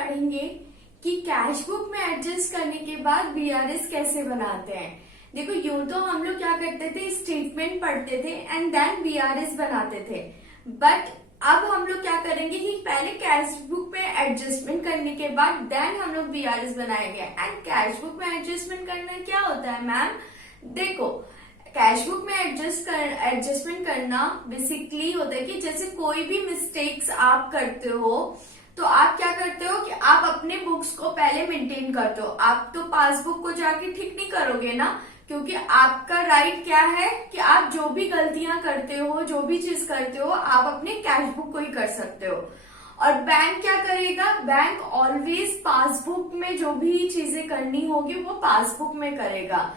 पढ़ेंगे कि cash book में एडजस्ट करने के बाद बीआरएस कैसे बनाते हैं। देखो यूं तो हम लोग क्या करते थे, स्टेटमेंट पढ़ते थे एंड देन बीआरएस बनाते थे, बट अब हम लोग क्या करेंगे कि पहले कैश बुक में एडजस्टमेंट करने के बाद देन हम लोग बीआरएस बनाएंगे। एंड कैश बुक में एडजस्टमेंट करना क्या होता है मैम? देखो कैश बुक में एडजस्टमेंट करना बेसिकली होता है कि जैसे कोई भी मिस्टेक्स आप करते हो तो आप क्या करते हो कि आप अपने बुक्स को पहले मेंटेन करते हो। आप तो पासबुक को जाके ठीक नहीं करोगे ना, क्योंकि आपका राइट क्या है कि आप जो भी गलतियां करते हो, जो भी चीज करते हो, आप अपने कैश बुक को ही कर सकते हो। और बैंक क्या करेगा? बैंक ऑलवेज पासबुक में जो भी चीजें करनी होगी वो पासबुक में करेगा।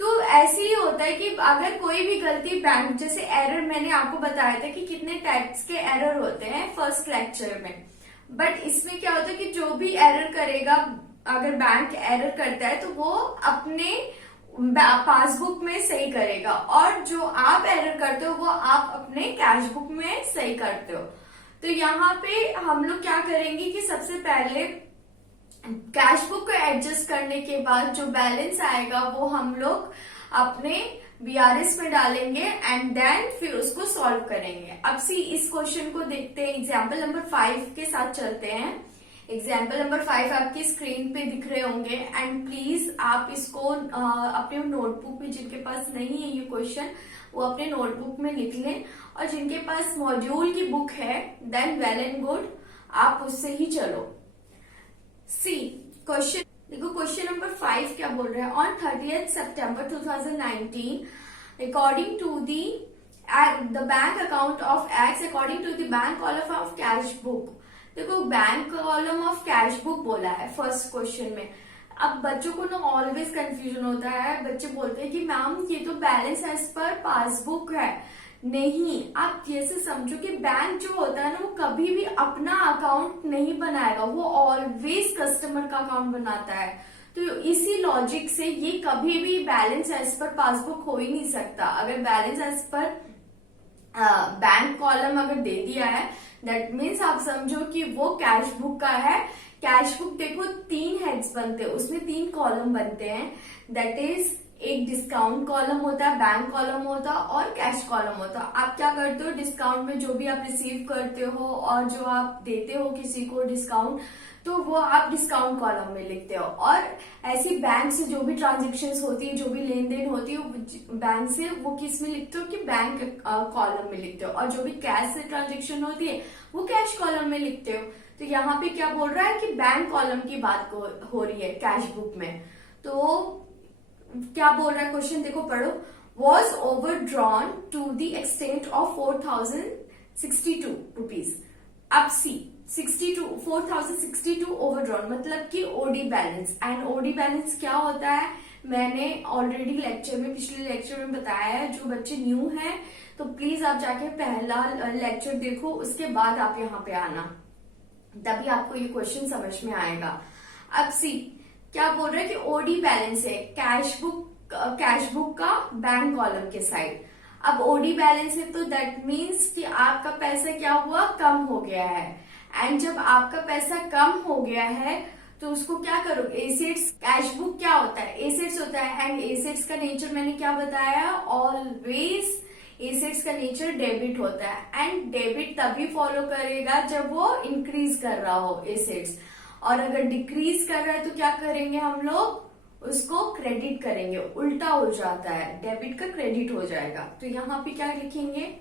तो ऐसे ही होता है कि अगर कोई भी गलती बैंक, जैसे एरर मैंने आपको बताया था कि कितने टाइप्स के एरर होते हैं फर्स्ट लेक्चर में, बट इसमें क्या होता है कि जो भी एरर करेगा, अगर बैंक एरर करता है तो वो अपने पासबुक में सही करेगा, और जो आप एरर करते हो वो आप अपने कैश बुक में सही करते हो। तो यहाँ पे हम लोग क्या करेंगे कि सबसे पहले कैश बुक को एडजस्ट करने के बाद जो बैलेंस आएगा वो हम लोग अपने बीआरएस में डालेंगे एंड देन फिर उसको सॉल्व करेंगे। अब सी इस क्वेश्चन को देखते हैं, एग्जाम्पल नंबर 5 के साथ चलते हैं। एग्जाम्पल नंबर 5 आपकी स्क्रीन पे दिख रहे होंगे एंड प्लीज आप इसको अपने नोटबुक में, जिनके पास नहीं है ये क्वेश्चन वो अपने नोटबुक में लिख लें, और जिनके पास मॉड्यूल की बुक है देन वेल एंड गुड, आप उससे ही चलो। सी क्वेश्चन देखो, क्वेश्चन नंबर 5 क्या बोल रहा है? On 30th September 2019 according to the bank account of X according to the bank column of cash book. देखो bank column of cash book बोला है फर्स्ट क्वेश्चन में। अब बच्चों को ना ऑलवेज कंफ्यूजन होता है, बच्चे बोलते हैं कि मैम ये तो बैलेंस एज पर पासबुक है। नहीं, आप जैसे समझो कि बैंक जो होता है ना वो कभी भी अपना अकाउंट नहीं बनाएगा, वो ऑलवेज कस्टमर का अकाउंट बनाता है। तो इसी लॉजिक से ये कभी भी बैलेंस एज पर पासबुक हो ही नहीं सकता। अगर balance as per bank column अगर दे दिया है दैट मीन्स आप समझो कि वो कैश बुक का है। कैश बुक देखो 3 हेड्स बनते हैं, उसमें 3 कॉलम बनते हैं, दैट इज एक डिस्काउंट कॉलम होता है, बैंक कॉलम होता है और कैश कॉलम होता है। आप क्या करते हो, डिस्काउंट में जो भी आप रिसीव करते हो और जो आप देते हो किसी को डिस्काउंट, तो वो आप डिस्काउंट कॉलम में लिखते हो। और ऐसी बैंक से जो भी ट्रांजेक्शन्स होती है, जो भी लेन देन होती है बैंक से, वो किस में लिखते हो कि बैंक कॉलम में लिखते हो, और जो भी कैश से ट्रांजेक्शन होती है वो कैश कॉलम में लिखते हो। तो यहाँ पे क्या बोल रहा है कि बैंक कॉलम की बात हो रही है कैश बुक में। तो क्या बोल रहा है क्वेश्चन, देखो पढ़ो। Was overdrawn to the extent of 4062 rupees. अब सी 4062 ओवरड्रॉन मतलब कि OD balance. And OD balance क्या होता है मैंने ऑलरेडी लेक्चर में, पिछले लेक्चर में बताया है। जो बच्चे न्यू हैं तो प्लीज आप जाके पहला लेक्चर देखो, उसके बाद आप यहाँ पे आना, तभी आपको ये क्वेश्चन समझ में आएगा। अब सी क्या बोल रहा है कि ओडी बैलेंस है कैश बुक का बैंक कॉलम के साइड। अब ओडी बैलेंस है तो दैट मीन्स कि आपका पैसा क्या हुआ, कम हो गया है। एंड जब आपका पैसा कम हो गया है तो उसको क्या करो, एसेट्स। कैश बुक क्या होता है, एसेट्स होता है। एंड एसेट्स का नेचर मैंने क्या बताया, ऑलवेज एसेट्स का नेचर डेबिट होता है। एंड डेबिट तभी फॉलो करेगा जब वो इंक्रीज कर रहा हो एसेट्स, और अगर डिक्रीज कर रहा है तो क्या करेंगे हम लोग, उसको क्रेडिट करेंगे। उल्टा हो जाता है, डेबिट का क्रेडिट हो जाएगा। तो यहाँ पे क्या लिखेंगे,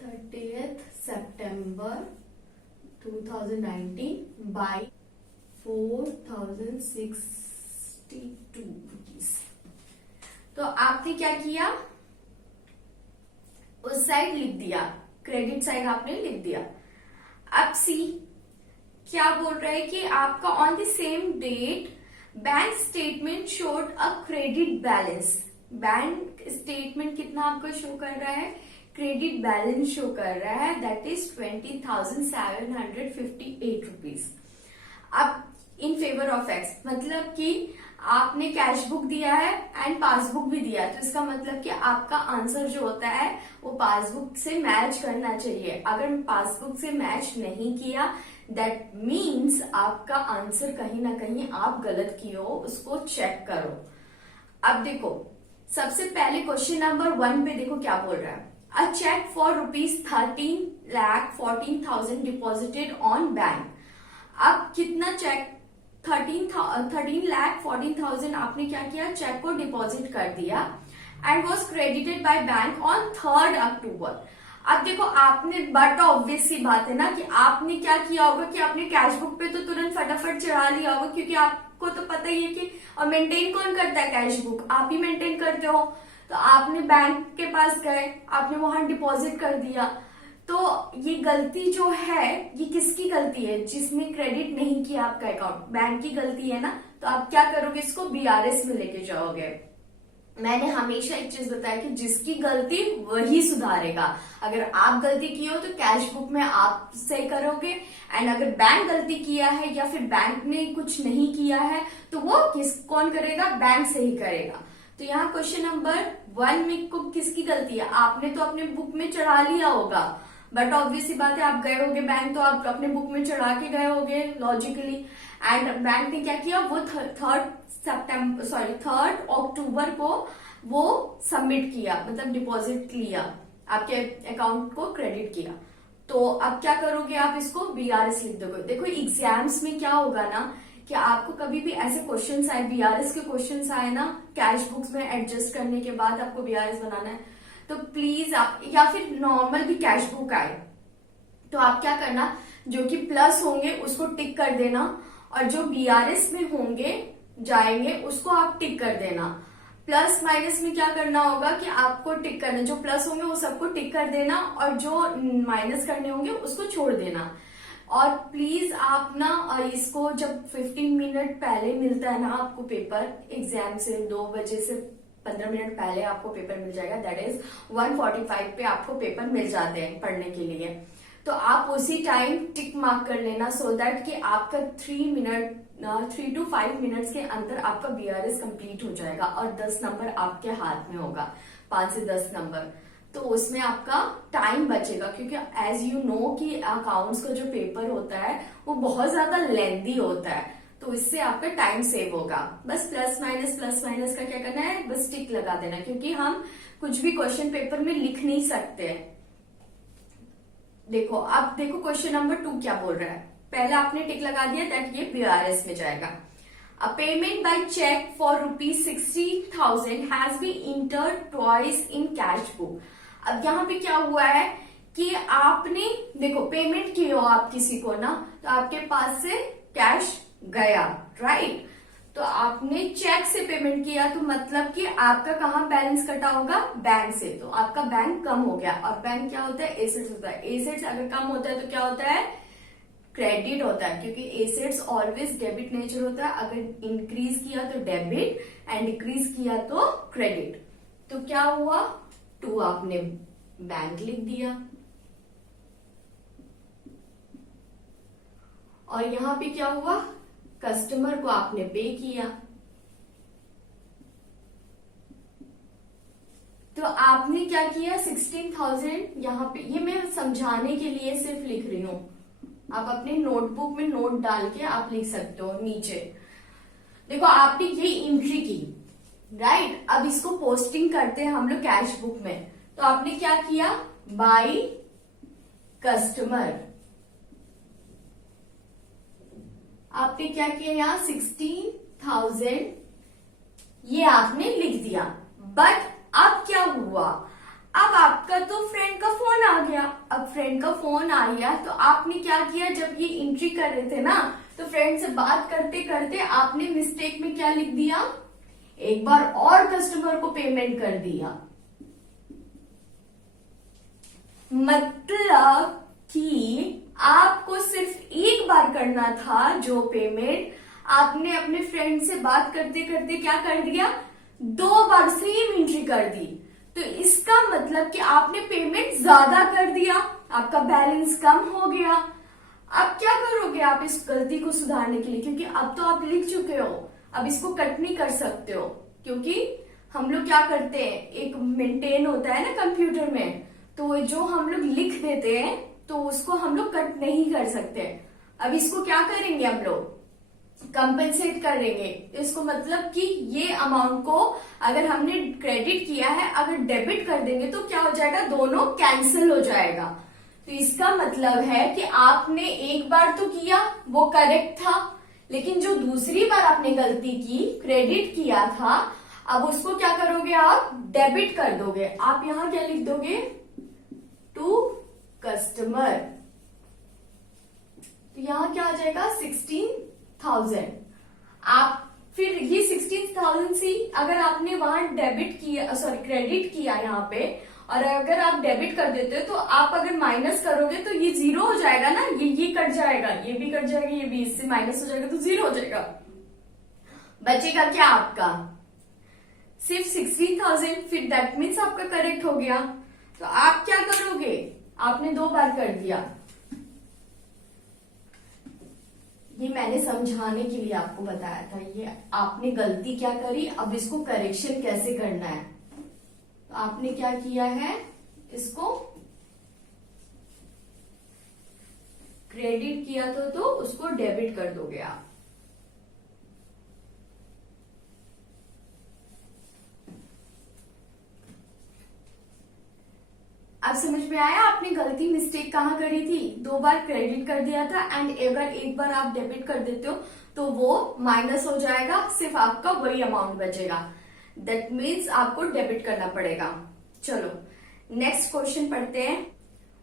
30th September 2019 बाई 4062 रुपीज। तो आपने क्या किया, उस साइड लिख दिया, क्रेडिट साइड आपने लिख दिया। अब सी क्या बोल रहा है कि आपका on the same date bank statement showed a credit balance. Bank statement कितना आपका शो कर रहा है, क्रेडिट बैलेंस शो कर रहा है, दैट इज 20,758 रुपीज। अब इन फेवर ऑफ एक्स मतलब कि आपने कैश बुक दिया है एंड पासबुक भी दिया है, तो इसका मतलब कि आपका आंसर जो होता है वो पासबुक से मैच करना चाहिए। अगर पासबुक से मैच नहीं किया दैट मीन्स आपका आंसर कहीं ना कहीं आप गलत किए हो, उसको चेक करो। अब देखो सबसे पहले क्वेश्चन नंबर 1 पे देखो क्या बोल रहा है। A cheque for ₹13,14,000 deposited on bank. अब कितना चेक 13,14,000 आपने क्या किया, चेक को डिपॉजिट कर दिया and was credited by bank on 3rd अक्टूबर। अब देखो आपने, बट ऑब्वियस सी बात है ना कि आपने क्या किया होगा कि आपने कैश बुक पे तो तुरंत फटाफट चढ़ा लिया होगा, क्योंकि आपको तो पता ही है कि और मेंटेन कौन करता है कैश बुक, आप ही मेंटेन करते हो। तो आपने बैंक के पास गए, आपने वहां डिपॉजिट कर दिया। तो ये गलती जो है ये किसकी गलती है, जिसने क्रेडिट नहीं किया आपका अकाउंट, बैंक की गलती है ना। तो आप क्या करोगे, इसको बीआरएस में लेके जाओगे। मैंने हमेशा एक चीज बताया कि जिसकी गलती वही सुधारेगा। अगर आप गलती की हो तो कैश बुक में आप सही करोगे, एंड अगर बैंक गलती किया है या फिर बैंक ने कुछ नहीं किया है तो वो कौन करेगा, बैंक से ही करेगा। तो यहाँ क्वेश्चन नंबर 1 में किसकी गलती है, आपने तो अपने बुक में चढ़ा लिया होगा, बट ऑब्वियस सी बात है आप गए होगे बैंक, तो आप अपने बुक में चढ़ा के गए होगे लॉजिकली। एंड बैंक ने क्या किया, वो 3rd अक्टूबर को वो सबमिट किया, मतलब डिपॉजिट लिया, आपके अकाउंट को क्रेडिट किया। तो अब क्या करोगे, आप इसको बीआरएस लिख दोगे। देखो एग्जाम्स में क्या होगा ना कि आपको कभी भी ऐसे क्वेश्चंस आए, बीआरएस के क्वेश्चंस आए ना, कैश बुक्स में एडजस्ट करने के बाद आपको बीआरएस बनाना है, तो प्लीज आप, या फिर नॉर्मल भी कैश बुक आए तो आप क्या करना, जो कि प्लस होंगे उसको टिक कर देना, और जो बीआरएस में होंगे जाएंगे उसको आप टिक कर देना। प्लस माइनस में क्या करना होगा कि आपको टिक करना, जो प्लस होंगे वो सबको टिक कर देना, और जो माइनस करने होंगे उसको छोड़ देना। और प्लीज आप ना इसको जब 15 मिनट पहले मिलता है ना आपको पेपर, एग्जाम से 2 बजे से 15 मिनट पहले आपको पेपर मिल जाएगा, दैट इज 1:45 पे आपको पेपर मिल जाते हैं पढ़ने के लिए। तो आप उसी टाइम टिक मार्क कर लेना, सो दैट कि आपका 3 to 5 मिनट्स के अंदर आपका बीआरएस कंप्लीट हो जाएगा, और 10 नंबर आपके हाथ में होगा, 5 से 10 नंबर। तो उसमें आपका टाइम बचेगा, क्योंकि एज यू नो कि अकाउंट्स का जो पेपर होता है वो बहुत ज्यादा लेंथी होता है, तो इससे आपका टाइम सेव होगा। बस प्लस माइनस का क्या करना है, बस टिक लगा देना, क्योंकि हम कुछ भी क्वेश्चन पेपर में लिख नहीं सकते हैं। देखो अब देखो क्वेश्चन नंबर 2 क्या बोल रहा है। पहले आपने टिक लगा दिया दैट ये बीआरएस में जाएगा। A payment by cheque for ₹60,000 has been entered twice in cash book. अब यहाँ पे क्या हुआ है कि आपने देखो पेमेंट की हो आप किसी को ना, तो आपके पास से कैश गया, राइट। तो आपने चेक से पेमेंट किया, तो मतलब कि आपका कहाँ बैलेंस कटा होगा, बैंक से, तो आपका बैंक कम हो गया। और बैंक क्या होता है, एसेट्स होता है। एसेट्स अगर कम होता है तो क्या होता है, क्रेडिट होता है, क्योंकि एसेट्स ऑलवेज डेबिट नेचर होता है। अगर इंक्रीज किया तो डेबिट एंड डिक्रीज किया तो क्रेडिट। तो क्या हुआ, 2 आपने बैंक लिख दिया, और यहां पे क्या हुआ, कस्टमर को आपने पे किया। तो आपने क्या किया, 16,000 यहाँ पे, ये मैं समझाने के लिए सिर्फ लिख रही हूं, आप अपने नोटबुक में नोट डाल के आप लिख सकते हो नीचे। देखो आपने ये एंट्री की, राइट। अब इसको पोस्टिंग करते हैं हम लोग कैश बुक में, तो आपने क्या किया, बाय कस्टमर, आपने क्या किया, यहाँ 16,000 ये आपने लिख दिया। बट अब क्या हुआ, अब आपका तो फ्रेंड का फोन आ गया। अब फ्रेंड का फोन आ गया तो आपने क्या किया, जब ये एंट्री कर रहे थे ना, तो फ्रेंड से बात करते करते आपने मिस्टेक में क्या लिख दिया, एक बार और कस्टमर को पेमेंट कर दिया। मतलब कि आपको सिर्फ एक बार करना था जो पेमेंट, आपने अपने फ्रेंड से बात करते करते क्या कर दिया, 2 बार सेम एंट्री कर दी। तो इसका मतलब कि आपने पेमेंट ज्यादा कर दिया, आपका बैलेंस कम हो गया। अब क्या करोगे आप इस गलती को सुधारने के लिए, क्योंकि अब तो आप लिख चुके हो, अब इसको कट नहीं कर सकते हो, क्योंकि हम लोग क्या करते हैं, एक मेंटेन होता है ना कंप्यूटर में, तो जो हम लोग लिख देते हैं तो उसको हम लोग कट नहीं कर सकते। अब इसको क्या करेंगे, हम लोग कंपेंसेट करेंगे। इसको मतलब कि ये अमाउंट को अगर हमने क्रेडिट किया है, अगर डेबिट कर देंगे तो क्या हो जाएगा, दोनों कैंसिल हो जाएगा। तो इसका मतलब है कि आपने एक बार तो किया, वो करेक्ट था, लेकिन जो दूसरी बार आपने गलती की, क्रेडिट किया था, अब उसको क्या करोगे, आप डेबिट कर दोगे। आप यहां क्या लिख दोगे, टू कस्टमर। तो यहां क्या आ जाएगा, 16,000। आप फिर ये 16,000 से अगर आपने वहां डेबिट किया, सॉरी क्रेडिट किया यहाँ पे, और अगर आप डेबिट कर देते हो तो आप अगर माइनस करोगे तो ये जीरो हो जाएगा ना, ये कट जाएगा, ये भी कट जाएगा, ये भी इससे माइनस हो जाएगा तो जीरो हो जाएगा। बचेगा क्या आपका, सिर्फ 16,000। फिर दैट मीन्स आपका करेक्ट हो गया। तो आप क्या करोगे, आपने 2 बार कर दिया, ये मैंने समझाने के लिए आपको बताया था। ये आपने गलती क्या करी, अब इसको करेक्शन कैसे करना है। तो आपने क्या किया है, इसको क्रेडिट किया तो उसको डेबिट कर दोगे आप। अब समझ में आया आपने गलती मिस्टेक कहाँ करी थी, 2 बार क्रेडिट कर दिया था, एंड अगर एक बार आप डेबिट कर देते हो तो वो माइनस हो जाएगा, सिर्फ आपका वही अमाउंट बचेगा। दैट मीन्स आपको डेबिट करना पड़ेगा। चलो नेक्स्ट क्वेश्चन पढ़ते हैं।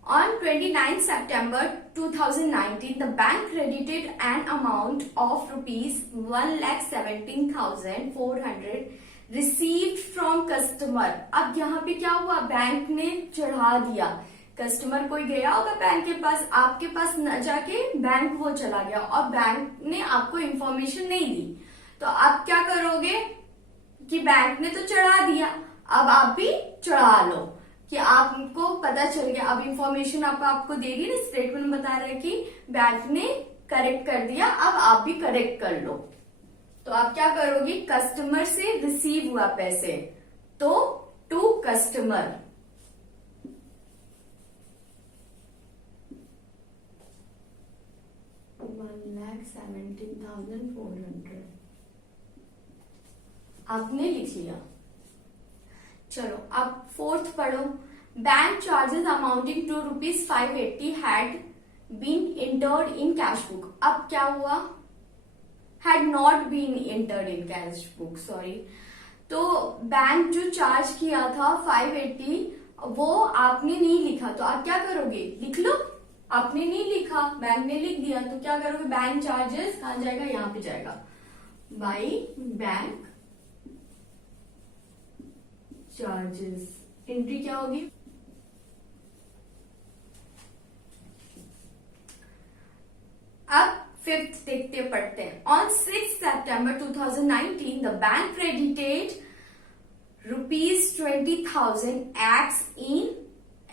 On 29 September 2019 the bank credited an amount of ₹1,17,400 received from customer. अब यहाँ पे क्या हुआ, बैंक ने चढ़ा दिया, कस्टमर कोई गया होगा बैंक के पास, आपके पास न जाके बैंक वो चला गया और बैंक ने आपको इंफॉर्मेशन नहीं दी। तो आप क्या करोगे कि बैंक ने तो चढ़ा दिया, अब आप भी चढ़ा लो, कि आपको पता चल गया। अब इंफॉर्मेशन आपको दे दी ना, स्टेटमेंट में बता रहा है कि बैंक ने करेक्ट कर दिया, अब आप भी करेक्ट कर लो। तो आप क्या करोगे, कस्टमर से रिसीव हुआ पैसे, तो टू कस्टमर। $1,17,400 आपने लिख लिया। चलो अब फोर्थ पढ़ो। Bank charges amounting to ₹580 had been entered in cash book. अब क्या हुआ, had not been entered in cash book, sorry. तो बैंक जो चार्ज किया था 580, वो आपने नहीं लिखा, तो आप क्या करोगे, लिख लो। आपने नहीं लिखा, बैंक ने लिख दिया, तो क्या करोगे, बैंक चार्जेस कहाँ जाएगा, यहां पे जाएगा, बाई बैंक चार्जेस। एंट्री क्या होगी, अब फिफ्थ देखते पढ़ते हैं। On 6 September 2019 the bank credited ₹20,000 x in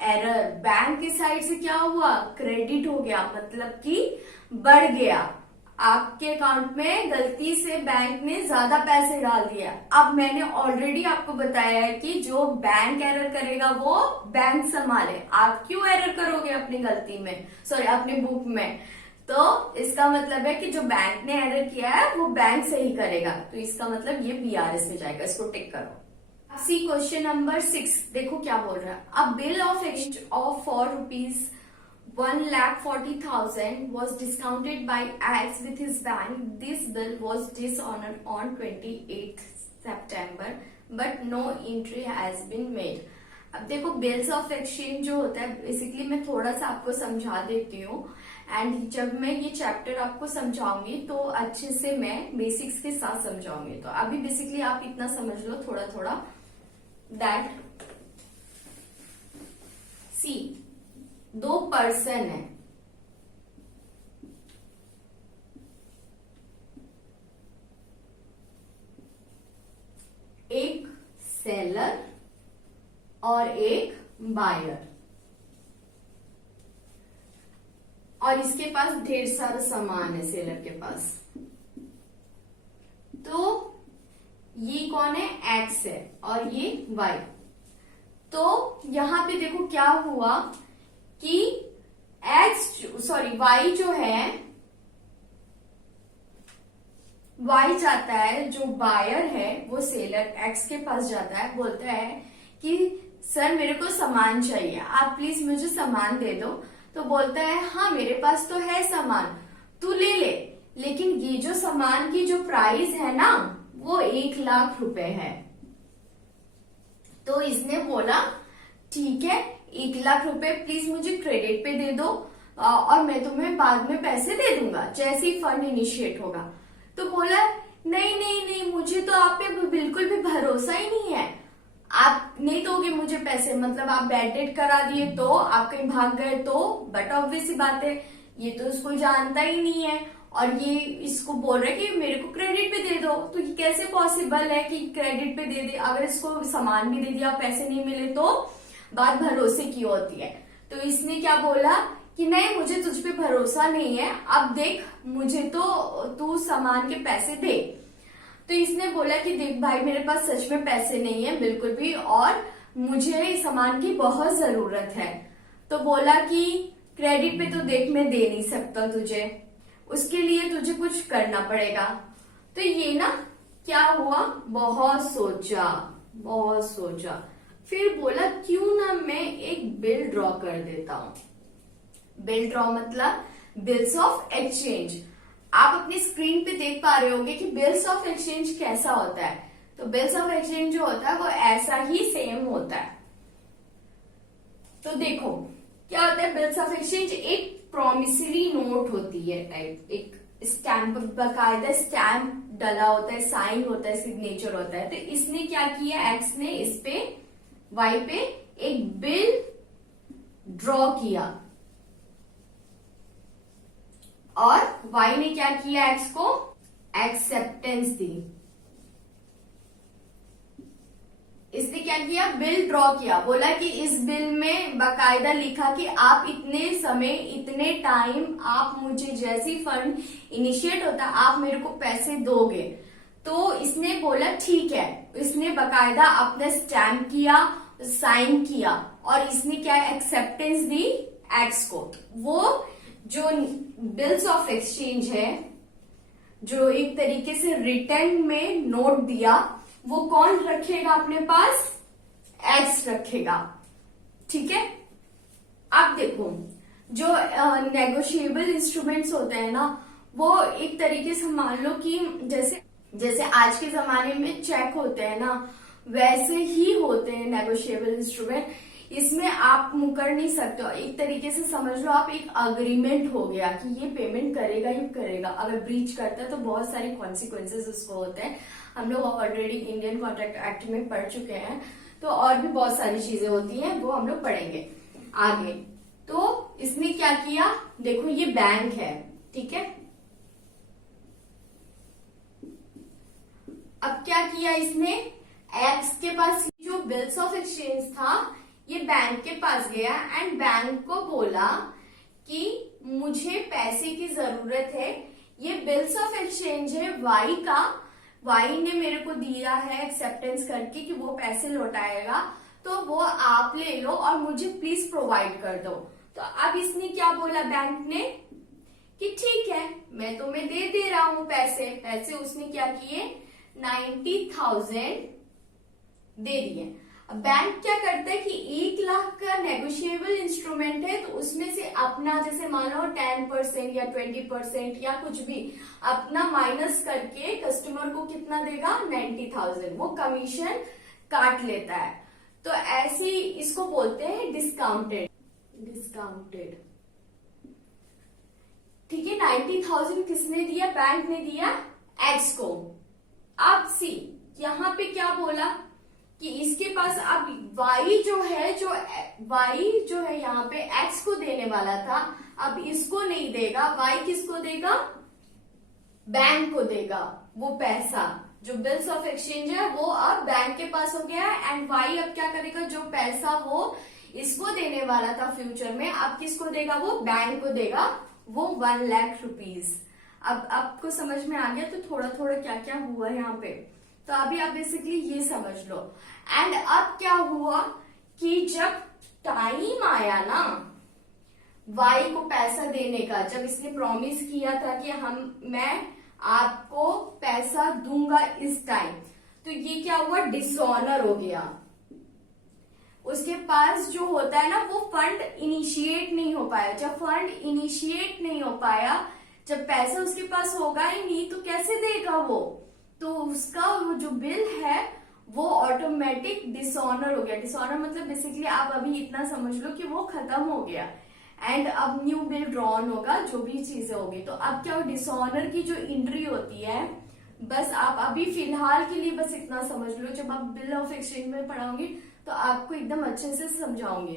error. Bank की साइड से क्या हुआ, क्रेडिट हो गया, मतलब कि बढ़ गया, आपके अकाउंट में गलती से बैंक ने ज्यादा पैसे डाल दिया। अब मैंने ऑलरेडी आपको बताया है कि जो बैंक एरर करेगा वो बैंक संभाले, आप क्यों एरर करोगे अपनी गलती में, सॉरी अपनी बुक में। तो इसका मतलब है कि जो बैंक ने एरर किया है वो बैंक से ही करेगा, तो इसका मतलब ये बीआरएस में जाएगा, इसको टिक करो। सी क्वेश्चन नंबर 6 देखो क्या बोल रहा है। अ bill of exchange of for ₹1,40,000 was discounted by X with his bank. This bill was dishonored on 28th September, but no entry has been made. अब देखो बिल्स ऑफ एक्सचेंज जो होता है, बेसिकली मैं थोड़ा सा आपको समझा देती हूँ, एंड जब मैं ये चैप्टर आपको समझाऊंगी तो अच्छे से मैं बेसिक्स के साथ समझाऊंगी। तो अभी बेसिकली आप इतना समझ लो थोड़ा थोड़ा, दैट सी 2 पर्सन है, एक सेलर और एक बायर, और इसके पास ढेर सारा सामान है सेलर के पास। तो ये कौन है, एक्स है, और ये वाई। तो यहाँ पे देखो क्या हुआ कि वाई जो है, वाई जाता है, जो बायर है वो सेलर एक्स के पास जाता है, बोलता है कि सर मेरे को सामान चाहिए, आप प्लीज मुझे सामान दे दो। तो बोलता है हाँ मेरे पास तो है सामान, तू ले ले, लेकिन ये जो सामान की जो प्राइस है ना वो 1 लाख रुपए है। तो इसने बोला ठीक है 1 लाख रुपए प्लीज मुझे क्रेडिट पे दे दो, और मैं तुम्हें बाद में पैसे दे दूंगा जैसे ही फंड इनिशिएट होगा। तो बोला नहीं नहीं नहीं, मुझे तो आप पे बिल्कुल भी भरोसा ही नहीं है, आप नहीं दोगे मुझे पैसे, मतलब आप बैड डेट करा दिए तो, आप कहीं भाग गए तो, बट ऑब्वियस सी बात है ये तो उसको जानता ही नहीं है, और ये इसको बोल रहा है कि मेरे को क्रेडिट पे दे दो। तो ये कैसे पॉसिबल है कि क्रेडिट पे दे दे, अगर इसको सामान भी दे दिया पैसे नहीं मिले तो बात भरोसे की होती है। तो इसने क्या बोला कि नहीं मुझे तुझ पे भरोसा नहीं है, अब देख मुझे तो तू सामान के पैसे दे। तो इसने बोला कि देख भाई मेरे पास सच में पैसे नहीं है बिल्कुल भी, और मुझे सामान की बहुत जरूरत है। तो बोला कि क्रेडिट पे तो देख मैं दे नहीं सकता तुझे, उसके लिए तुझे कुछ करना पड़ेगा। तो ये ना क्या हुआ, बहुत सोचा, फिर बोला क्यों ना मैं एक बिल ड्रॉ कर देता हूं। बिल ड्रॉ मतलब बिल्स ऑफ एक्सचेंज। आप अपनी स्क्रीन पे देख पा रहे होंगे कि बिल्स ऑफ एक्सचेंज कैसा होता है। तो बिल्स ऑफ एक्सचेंज जो होता है वो ऐसा ही सेम होता है। तो देखो क्या होता है बिल्स ऑफ एक्सचेंज, एक प्रोमिसरी नोट होती है टाइप, एक स्टैम्प, बकायदा स्टैम्प डला होता है, साइन होता है, सिग्नेचर होता है। तो इसने क्या किया, एक्स ने इस पे वाई पे एक बिल ड्रॉ किया, और वाई ने क्या किया, एक्स को एक्सेप्टेंस दी। इसने क्या किया, बिल ड्रॉ किया, बोला कि इस बिल में बकायदा लिखा कि आप इतने समय इतने टाइम आप मुझे जैसी फंड इनिशिएट होता आप मेरे को पैसे दोगे। तो इसने बोला ठीक है, इसने बकायदा अपना स्टैम्प किया, साइन किया, और इसने क्या एक्सेप्टेंस दी एक्स को। वो जो बिल्स ऑफ एक्सचेंज है, जो एक तरीके से रिटर्न में नोट दिया, वो कौन रखेगा अपने पास, एक्स रखेगा। ठीक है, अब देखो जो नेगोशिएबल इंस्ट्रूमेंट्स होते हैं ना, वो एक तरीके से मान लो कि जैसे आज के जमाने में चेक होते हैं ना, वैसे ही होते हैं नेगोशिएबल इंस्ट्रूमेंट। इसमें आप मुकर नहीं सकते हो, एक तरीके से समझ लो आप एक अग्रीमेंट हो गया कि ये पेमेंट करेगा ही करेगा, अगर ब्रीच करता है तो बहुत सारी कॉन्सिक्वेंसेस उसको होते हैं। हम लोग ऑलरेडी इंडियन कॉन्ट्रैक्ट एक्ट में पढ़ चुके हैं, तो और भी बहुत सारी चीजें होती हैं, वो हम लोग पढ़ेंगे आगे। तो इसने क्या किया, देखो ये बैंक है, ठीक है, अब क्या किया इसने, एक्स के पास जो बिल्स ऑफ एक्सचेंज था ये बैंक के पास गया, एंड बैंक को बोला कि मुझे पैसे की जरूरत है, ये बिल्स ऑफ एक्सचेंज है वाई का, वाई ने मेरे को दिया है एक्सेप्टेंस करके कि वो पैसे लौटाएगा, तो वो आप ले लो और मुझे प्लीज प्रोवाइड कर दो। तो अब इसने क्या बोला बैंक ने कि ठीक है मैं तुम्हें दे रहा हूं पैसे उसने क्या किए 90,000 दे दिए। अब बैंक क्या करता है कि 1 लाख का नेगोशिएबल इंस्ट्रूमेंट है, तो उसमें से अपना जैसे मान लो 10% या 20% या कुछ भी अपना माइनस करके कस्टमर को कितना देगा 90,000, वो कमीशन काट लेता है। तो ऐसे ही इसको बोलते हैं डिस्काउंटेड। ठीक है, 90,000 किसने दिया, बैंक ने दिया एक्स को। अब सी यहाँ पे क्या बोला कि इसके पास अब वाई जो है यहाँ पे एक्स को देने वाला था, अब इसको नहीं देगा, वाई किसको देगा, बैंक को देगा। वो पैसा जो बिल्स ऑफ एक्सचेंज है वो अब बैंक के पास हो गया, एंड वाई अब क्या करेगा, जो पैसा वो इसको देने वाला था फ्यूचर में, अब किसको देगा, वो बैंक को देगा, वो 1 लाख रुपीज। अब आपको समझ में आ गया। तो थोड़ा थोड़ा क्या क्या हुआ यहाँ पे तो अभी आप बेसिकली ये समझ लो। एंड अब क्या हुआ कि जब टाइम आया ना वाई को पैसा देने का, जब इसने प्रॉमिस किया था कि मैं आपको पैसा दूंगा इस टाइम, तो ये क्या हुआ, डिसऑनर हो गया। उसके पास जो होता है ना वो फंड इनिशिएट नहीं हो पाया। जब फंड इनिशिएट नहीं हो पाया, जब पैसा उसके पास होगा ही नहीं, तो कैसे देगा वो, तो उसका वो जो बिल है वो ऑटोमेटिक डिसऑनर हो गया। डिसऑनर मतलब बेसिकली आप अभी इतना समझ लो कि वो खत्म हो गया एंड अब न्यू बिल ड्रॉन होगा, जो भी चीजें होगी। तो अब क्या हो, डिसऑनर की जो एंट्री होती है, बस आप अभी फिलहाल के लिए बस इतना समझ लो, जब आप बिल ऑफ एक्सचेंज में पढ़ाओगे तो आपको एकदम अच्छे से समझाऊंगी।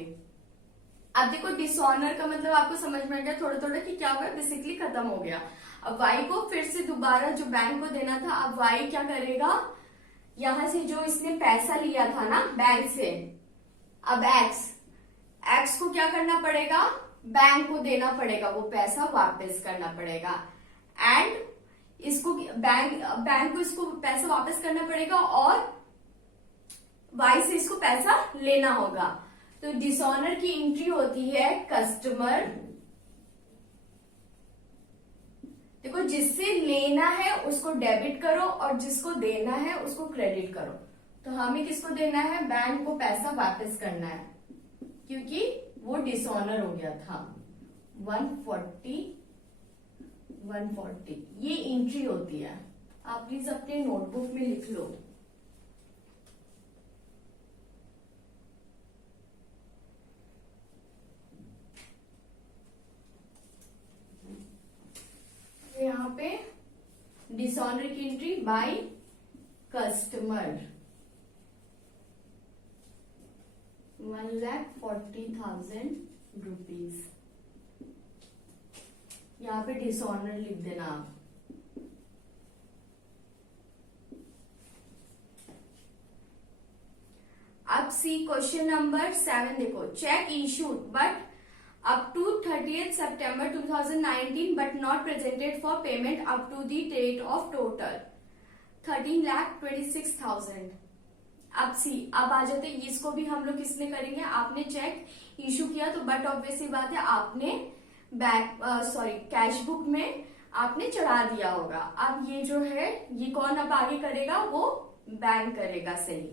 अब देखो डिसऑनर का मतलब आपको समझ में आ गया थोड़ा थोड़ा कि क्या हुआ, बेसिकली खत्म हो गया। अब वाई को फिर से दोबारा जो बैंक को देना था, अब वाई क्या करेगा, यहां से जो इसने पैसा लिया था ना बैंक से, अब एक्स को क्या करना पड़ेगा, बैंक को देना पड़ेगा, वो पैसा वापस करना पड़ेगा। एंड इसको बैंक को इसको पैसा वापस करना पड़ेगा और वाई से इसको पैसा लेना होगा। तो डिसऑनर की एंट्री होती है कस्टमर। देखो जिससे लेना है उसको डेबिट करो और जिसको देना है उसको क्रेडिट करो। तो हमें किसको देना है, बैंक को पैसा वापस करना है क्योंकि वो डिसऑनर हो गया था। 140 ये एंट्री होती है। आप प्लीज अपने नोटबुक में लिख लो। यहाँ पे डिसऑनर की एंट्री बाय कस्टमर 1,40,000 रुपीज। यहाँ पे डिसऑनर लिख देना आप। अब सी क्वेश्चन नंबर 7 देखो, check issued but up to 30th September 2019 but not presented for payment up to the date of total 13,26,000। अब सी, अब आ जाते इसको भी हम लोग किसने करेंगे, आपने चेक इशू किया तो बट ऑब्वियसली बात है आपने कैश बुक में आपने चढ़ा दिया होगा। अब ये जो है ये कौन अब आगे करेगा, वो बैंक करेगा, सही।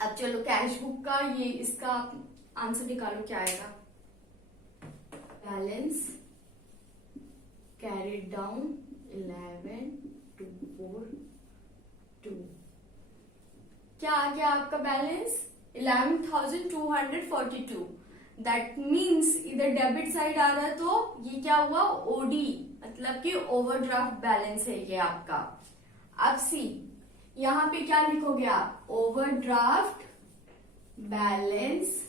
अब चलो कैश बुक का ये इसका आंसर निकालो क्या आएगा। Balance carried down 11,242। क्या आ गया आपका बैलेंस 11,242। दैट मीन्स इधर डेबिट साइड आ रहा है तो ये क्या हुआ, ओडी मतलब कि ओवरड्राफ्ट बैलेंस है ये आपका। अब सी, यहां पे क्या लिखोगे आप, overdraft balance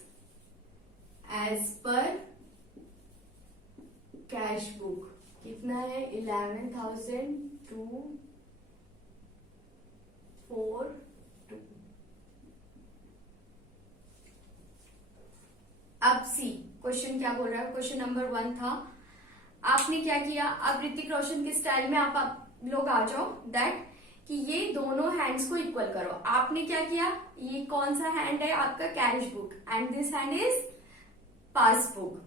as per cash book कितना है 11,242। अब सी क्वेश्चन क्या बोल रहा है, क्वेश्चन नंबर 1 था, आपने क्या किया, अब ऋतिक रोशन के स्टाइल में आप लोग आ जाओ, दैट कि ये दोनों हैंड्स को इक्वल करो। आपने क्या किया, ये कौन सा हैंड है आपका, cash book, and this hand is passbook.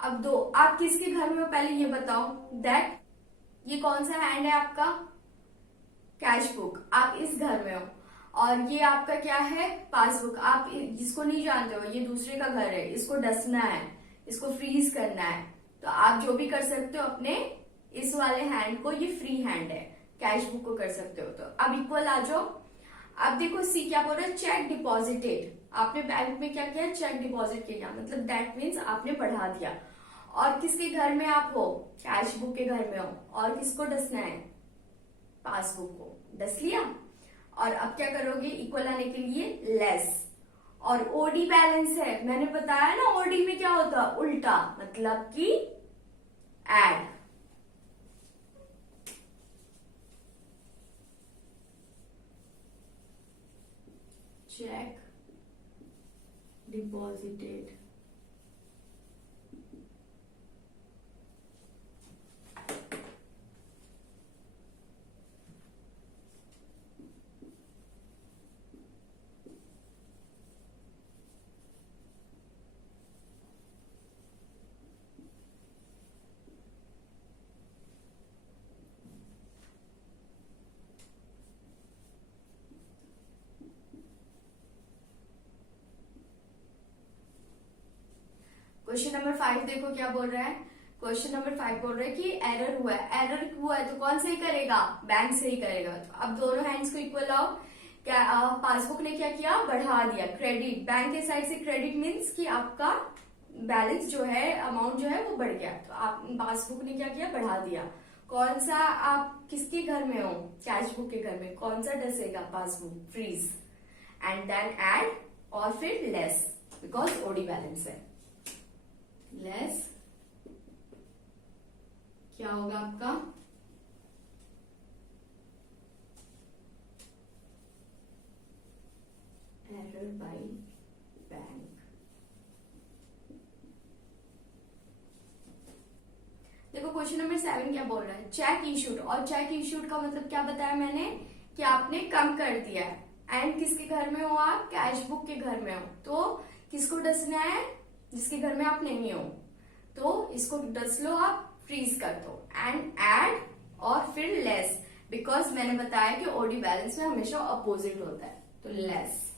अब दो, आप किसके घर में हो पहले ये बताओ, दैट ये कौन सा हैंड है आपका, कैश बुक, आप इस घर में हो, और ये आपका क्या है, पासबुक। आप जिसको नहीं जानते हो, ये दूसरे का घर है, इसको डसना है, इसको फ्रीज करना है, तो आप जो भी कर सकते हो अपने इस वाले हैंड को, ये फ्री हैंड है, कैश बुक को कर सकते हो। तो अब इक्वल आ जाओ। अब देखो सी क्या बोल रहा है, चेक डिपॉजिटेड, आपने बैंक में क्या किया, चेक डिपॉजिट किया, मतलब दैट मीन्स आपने बढ़ा दिया। और किसके घर में आप हो, कैश बुक के घर में हो, और किसको डसना है, पासबुक को डस लिया। और अब क्या करोगे, इक्वल आने के लिए लेस, और ओडी बैलेंस है, मैंने बताया ना ओडी में क्या होता है, उल्टा, मतलब कि add. Cheque deposited, question number 5 देखो क्या बोल रहा है। क्वेश्चन नंबर 5 बोल रहा है कि एरर हुआ है। एरर हुआ है तो कौन सही करेगा? बैंक सही करेगा। तो अब दोनों हैंड्स को इक्वल लाओ। क्या पासबुक ने क्या किया? बढ़ा दिया। क्रेडिट, बैंक के साइड से क्रेडिट मीन्स कि आपका बैलेंस जो है, अमाउंट जो है वो बढ़ गया। तो आप पासबुक ने क्या किया? बढ़ा दिया। कौन सा, आप किसके घर में हो? कैश बुक के घर में। कौन सा डसेगा? पासबुक। फ्रीज एंड देन एड और फिर लेस, बिकॉज ओडी बैलेंस है। लेस क्या होगा आपका? Error by bank. देखो क्वेश्चन नंबर 7 क्या बोल रहा है? Cheque issued. और चेक इशूड का मतलब क्या बताया मैंने? कि आपने कम कर दिया है। एंड किसके घर में हो आप? कैश बुक के घर में हो। तो किसको डसना है? जिसके घर में आप नहीं हो। तो इसको डस लो, आप फ्रीज कर दो। एंड एड और फिर लेस, बिकॉज मैंने बताया कि ओडी बैलेंस में हमेशा अपोजिट होता है। तो लेस।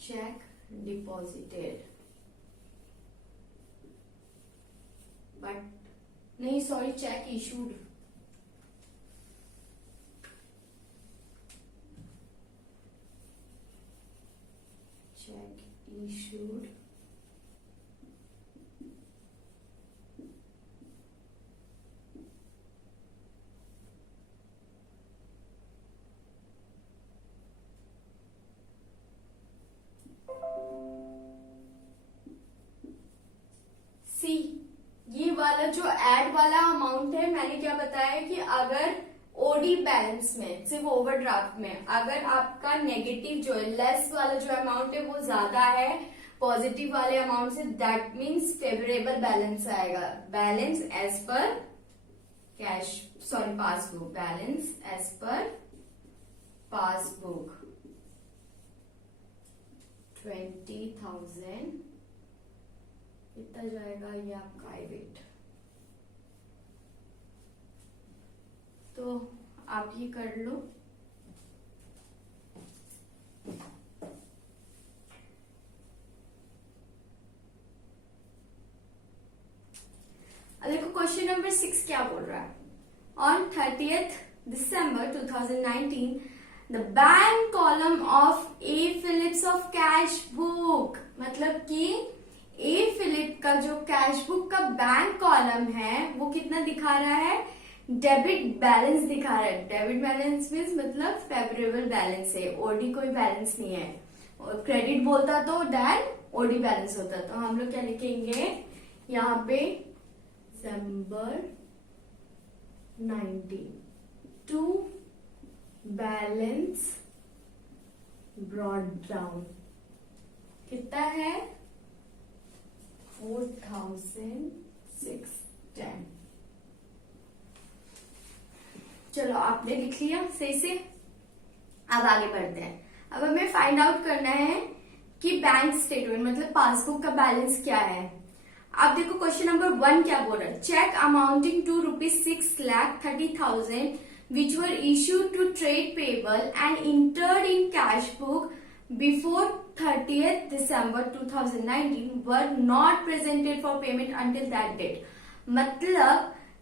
चेक डिपॉजिटेड, बट नहीं, sorry, cheque issued. Cheque issued see. ये वाला जो एड वाला अमाउंट है, मैंने क्या बताया कि अगर ओडी बैलेंस में, सिर्फ ओवरड्राफ्ट में, अगर आपका नेगेटिव जो है, लेस वाला जो अमाउंट है वो ज्यादा है पॉजिटिव वाले अमाउंट से, दैट मीन्स फेवरेबल बैलेंस आएगा। Balance as per cash, sorry passbook, balance as per passbook 20,000 कितना जाएगा? ये आपका IBIT। तो आप ये कर लो। देखो क्वेश्चन नंबर 6 क्या बोल रहा है? On 30th December 2019 the bank column of A Phillips of cash book, मतलब कि ए फिलिप का जो कैश बुक का बैंक कॉलम है वो कितना दिखा रहा है? डेबिट बैलेंस दिखा रहा है। डेबिट बैलेंस मीन्स मतलब फेवरेबल बैलेंस है, ओडी कोई बैलेंस नहीं है। और क्रेडिट बोलता तो देन ओडी बैलेंस होता। तो हम लोग क्या लिखेंगे यहाँ पे? December 19 to balance brought down कितना है? 4,610। चलो आपने लिख लिया सही से। अब आगे बढ़ते हैं। अब हमें फाइंड आउट करना है कि बैंक स्टेटमेंट मतलब पासबुक का बैलेंस क्या है। अब देखो क्वेश्चन नंबर 1 क्या बोल रहा है? Cheque amounting to ₹6,30,000 which were issued to trade payable and entered in cash book before 30th December 2019 were not presented for payment until that date। मतलब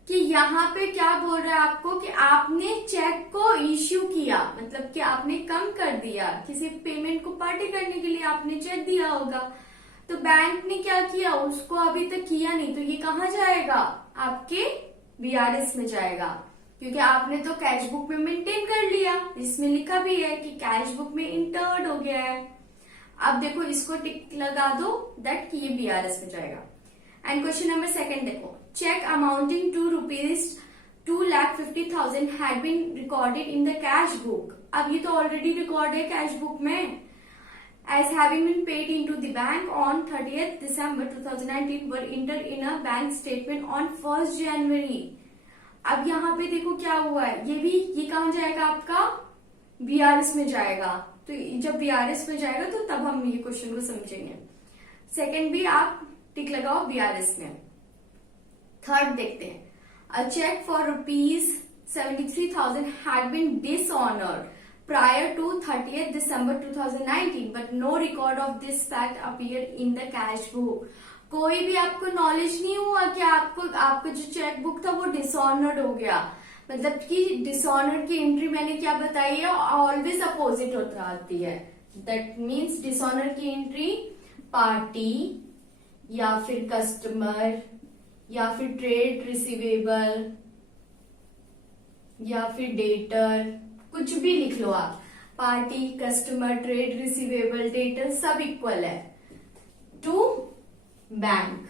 कि यहाँ पे क्या बोल रहा है आपको कि आपने चेक को इश्यू किया, मतलब कि आपने कम कर दिया, किसी पेमेंट को पार्टी करने के लिए आपने चेक दिया होगा। तो बैंक ने क्या किया? उसको अभी तक किया नहीं, तो ये कहाँ जाएगा? आपके बीआरएस में जाएगा, क्योंकि आपने तो कैश बुक में मेंटेन कर लिया। इसमें लिखा भी है कि कैश बुक में इंटर्ड हो गया है। अब देखो इसको टिक लगा दो दैट कि ये बीआरएस में जाएगा। एंड क्वेश्चन नंबर 2 देखो, cheque amounting to ₹2,50,000 had been recorded in the cash book. अब ये तो ऑलरेडी रिकॉर्ड है कैश बुक में। as having been paid into the bank on 30th December 2019 were entered in a bank statement on 1st January। अब यहाँ पे देखो क्या हुआ है, ये कहाँ जाएगा? आपका बीआरएस में जाएगा। तो जब बीआरएस में जाएगा तो तब हम ये क्वेश्चन को समझेंगे। सेकंड भी आप टिक लगाओ बीआरएस में। थर्ड देखते हैं, अ cheque for ₹73,000 had been dishonored prior to 30th December 2019, but no record of this fact appeared in the cash book. कोई भी आपको नॉलेज नहीं हुआ कि आपका जो चेक बुक था वो डिसऑनर्ड हो गया, मतलब कि डिसऑनर्ड की एंट्री मैंने क्या बताई है, ऑलवेज अपोजिट होता आती है। दैट मीन्स डिसऑनर की एंट्री पार्टी या फिर कस्टमर या फिर ट्रेड रिसीवेबल या फिर डेटर, कुछ भी लिख लो आप, party, customer, trade receivable, debtor सब इक्वल है टू बैंक।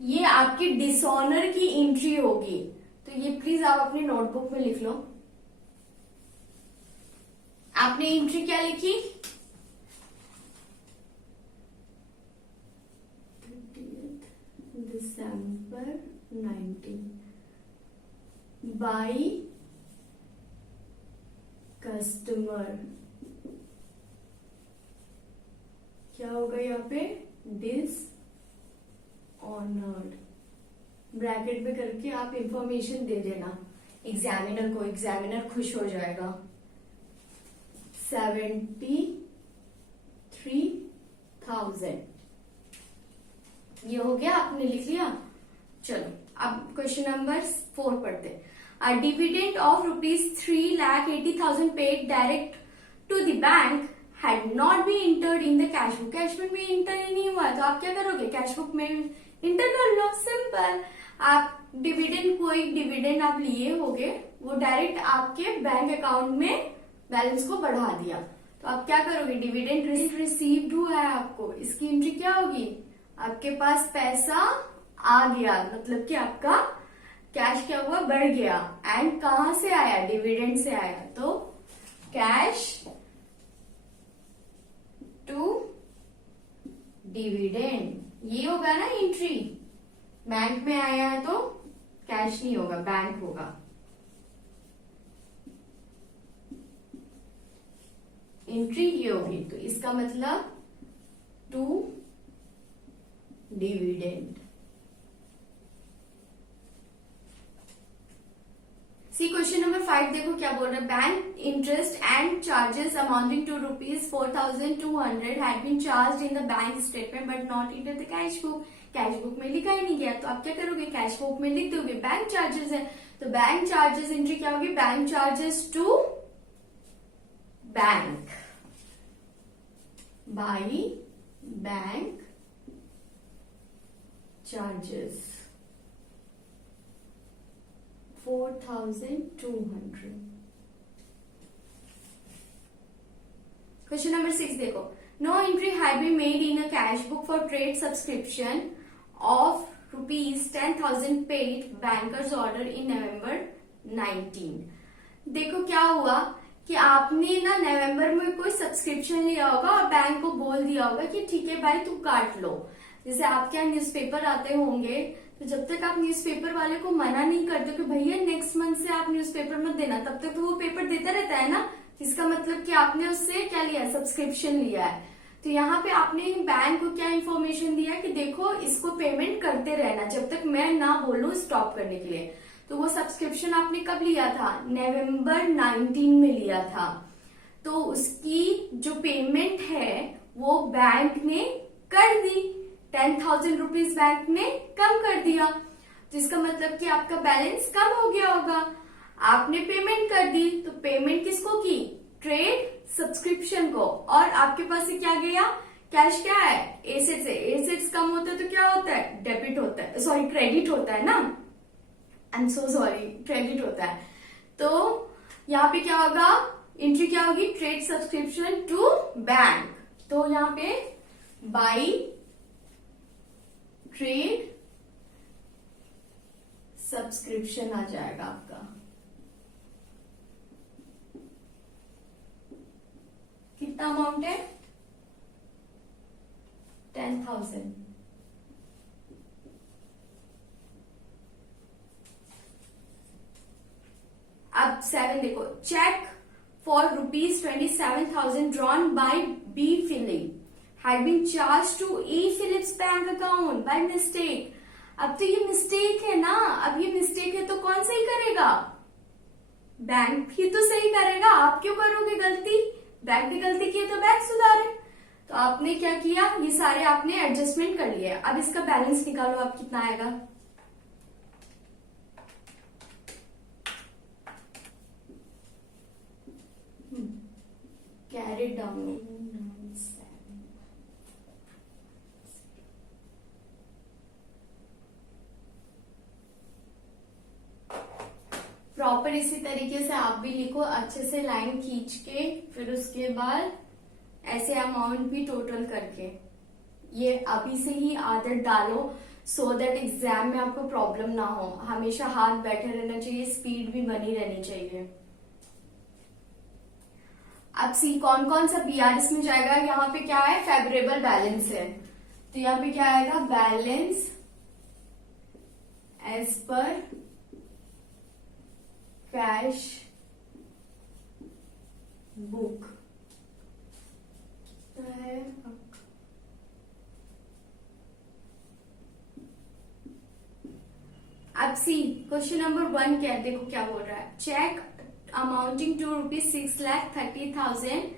ये आपकी डिसऑनर की एंट्री होगी, तो ये प्लीज आप अपनी नोटबुक में लिख लो। आपने एंट्री क्या लिखी, 30th December 19 बाई कस्टमर, क्या होगा यहाँ पे, डिस ऑनर्ड, ब्रैकेट में करके आप इंफॉर्मेशन दे देना एग्जामिनर को, एग्जामिनर खुश हो जाएगा। 73,000 ये हो गया, आपने लिख लिया। चलो अब क्वेश्चन नंबर 4 पढ़ते। A dividend of ₹3,80,000 paid direct to the bank had not be entered in the cash book. Cash book में इंटर ही नहीं हुआ, तो आप क्या करोगे, कैश बुक में इंटर कर लो, सिंपल। आप डिविडेंड, कोई डिविडेंड आप लिए होगे, वो डायरेक्ट आपके बैंक अकाउंट में बैलेंस को बढ़ा दिया, तो आप क्या करोगे, डिविडेंड रिसीव्ड हुआ है आपको, इसकी एंट्री क्या होगी, आपके पास पैसा आ गया, मतलब कि आपका कैश क्या हुआ, बढ़ गया। एंड कहां से आया, डिविडेंड से आया, तो कैश टू डिविडेंड ये होगा ना एंट्री। बैंक में आया है तो कैश नहीं होगा, बैंक होगा। एंट्री ये होगी, तो इसका मतलब to dividend. See question number 5 देखो क्या बोल रहा है, bank interest and charges amounting to ₹4,200 had been charged in the bank statement but not in the cash book. Cash book में लिखा ही नहीं गया, तो आप क्या करोगे, कैश बुक में लिख दोगे, बैंक चार्जेस है, तो बैंक चार्जेस एंट्री क्या होगी, bank charges to bank by bank charges 4,200। Question number 6 देखो, no entry had been made in a cash book for trade subscription of ₹10,000 paid bankers order in November 19। देखो क्या हुआ कि आपने ना नवंबर में कोई सब्सक्रिप्शन लिया होगा और बैंक को बोल दिया होगा कि ठीक है भाई तुम काट लो। जैसे आपके यहाँ न्यूज़पेपर आते होंगे, तो जब तक आप न्यूज़पेपर वाले को मना नहीं करते कि भैया नेक्स्ट मंथ से आप न्यूज़पेपर मत देना, तब तक तो वो पेपर देता रहता है ना, जिसका मतलब कि आपने उससे क्या लिया है, सब्सक्रिप्शन लिया है। तो यहाँ पे आपने बैंक को क्या इन्फॉर्मेशन दिया कि देखो इसको पेमेंट करते रहना जब तक मैं ना बोलूं स्टॉप करने के लिए। तो वो सब्सक्रिप्शन आपने कब लिया था, November 19 में लिया था, तो उसकी जो पेमेंट है वो बैंक ने कर दी, 10,000 रुपीज बैंक ने कम कर दिया, जिसका मतलब कि आपका बैलेंस कम हो गया होगा। आपने पेमेंट कर दी, तो पेमेंट किसको की, ट्रेड सब्सक्रिप्शन को, और आपके पास से क्या गया, कैश क्या है, एसेट्स है, एसेट्स कम होता है तो क्या होता है, डेबिट होता है, सॉरी क्रेडिट होता है ना, I am so sorry, credit होता है। तो यहाँ पे क्या होगा, एंट्री क्या होगी, ट्रेड सब्सक्रिप्शन टू बैंक, तो यहाँ पे बाई ट्रेड सब्सक्रिप्शन आ जाएगा आपका। कितना अमाउंट है, 10,000। अब 7 देखो, cheque for ₹27,000 drawn by B Philip had been charged to E. Phillips bank account by mistake। अब तो ये मिस्टेक है ना, अब ये मिस्टेक है तो कौन सही करेगा? बैंक ही तो सही करेगा, आप क्यों करोगे गलती? बैंक ने गलती की है तो बैंक सुधारे। तो आपने क्या किया, ये सारे आपने एडजस्टमेंट कर लिए। अब इसका बैलेंस निकालो, आप कितना आएगा? कैरी डाउन प्रॉपर इसी तरीके से आप भी लिखो, अच्छे से लाइन खींच के, फिर उसके बाद ऐसे अमाउंट भी टोटल करके। ये अभी से ही आदत डालो सो दैट एग्जाम में आपको प्रॉब्लम ना हो। हमेशा हाथ बैठे रहना चाहिए, स्पीड भी बनी रहनी चाहिए। अब सी कौन कौन सा बीआरएस में जाएगा? यहाँ पे क्या है? फेवरेबल बैलेंस है, तो यहाँ पे क्या आएगा? Balance as per cash book है। अब सी क्वेश्चन नंबर 1 क्या है? देखो क्या बोल रहा है। Cheque amounting to ₹6,30,000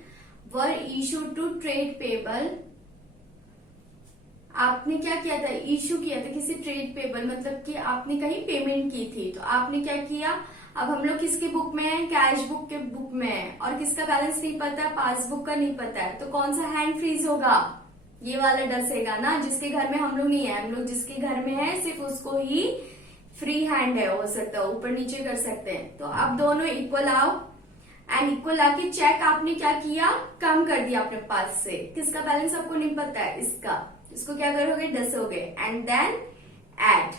were issue to trade payable. आपने क्या किया था? इशू किया था किसी ट्रेड पेबल, मतलब कि आपने कहीं पेमेंट की थी। तो आपने क्या किया? अब हम लोग किसके बुक में है? कैश बुक के बुक में है, और किसका बैलेंस नहीं पता है? पासबुक का नहीं पता है। तो कौन सा हैंड फ्रीज होगा? ये वाला डसेगा ना, जिसके घर में हम लोग नहीं है। हम लोग जिसके घर में है सिर्फ उसको ही फ्री हैंड है, हो सकता है ऊपर नीचे कर सकते हैं। तो अब दोनों इक्वल आओ, एंड इक्वल आके चेक आपने क्या किया? कम कर दिया अपने पास से। किसका बैलेंस आपको नहीं पता है? इसको क्या करोगे? डसोगे, एंड देन एड।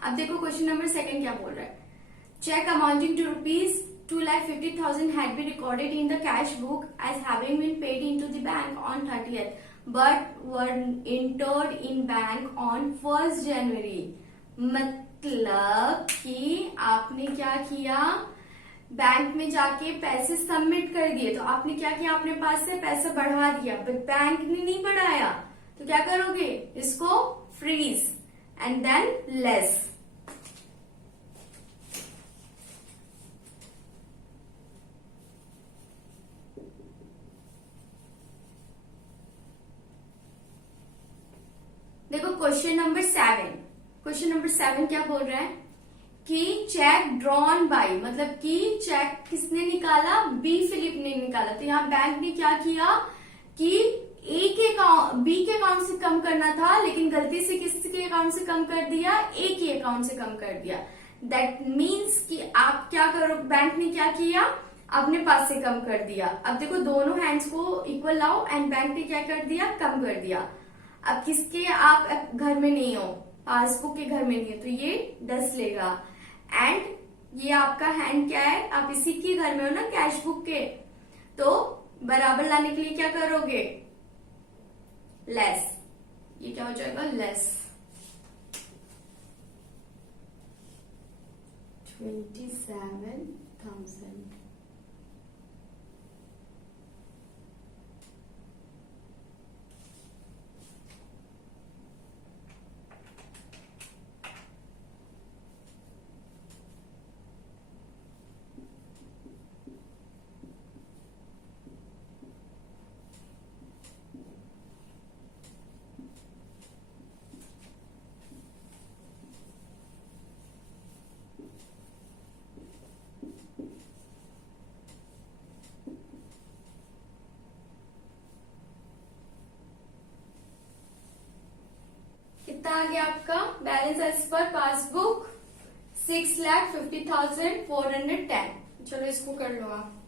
अब देखो क्वेश्चन नंबर 2 क्या बोल रहा है। Cheque amounting to ₹2,50,000 had been recorded in the cash book as having been paid into the bank on 30th but were entered in bank on 1st January। मतलब कि आपने क्या किया? बैंक में जाके पैसे सबमिट कर दिए। तो आपने क्या किया? अपने पास से पैसा बढ़ा दिया, बट बैंक ने नहीं बढ़ाया। तो क्या करोगे? इसको फ्रीज एंड देन लेस। देखो क्वेश्चन नंबर 7 क्या बोल रहा है कि चेक ड्रॉन बाय, मतलब कि चेक किसने निकाला? बी फिलिप ने निकाला। तो यहाँ बैंक ने क्या किया कि बी के अकाउंट से कम करना था, लेकिन गलती से किसके अकाउंट से कम कर दिया? ए के अकाउंट से कम कर दिया। दैट मीन्स कि आप क्या करो? बैंक ने क्या किया? अपने पास से कम कर दिया। अब देखो दोनों हैंड्स को इक्वल लाओ, एंड बैंक ने क्या कर दिया? कम कर दिया। अब किसके आप घर में नहीं हो? पासबुक के घर में नहीं है, तो ये 10 लेगा। एंड ये आपका हैंड क्या है? आप इसी के घर में हो ना, कैश बुक के। तो बराबर लाने के लिए क्या करोगे? लेस। ये क्या हो जाएगा? लेस 27,000। कितना आ गया आपका बैलेंस एज पर पासबुक? 6,50,410। चलो इसको कर लो आप।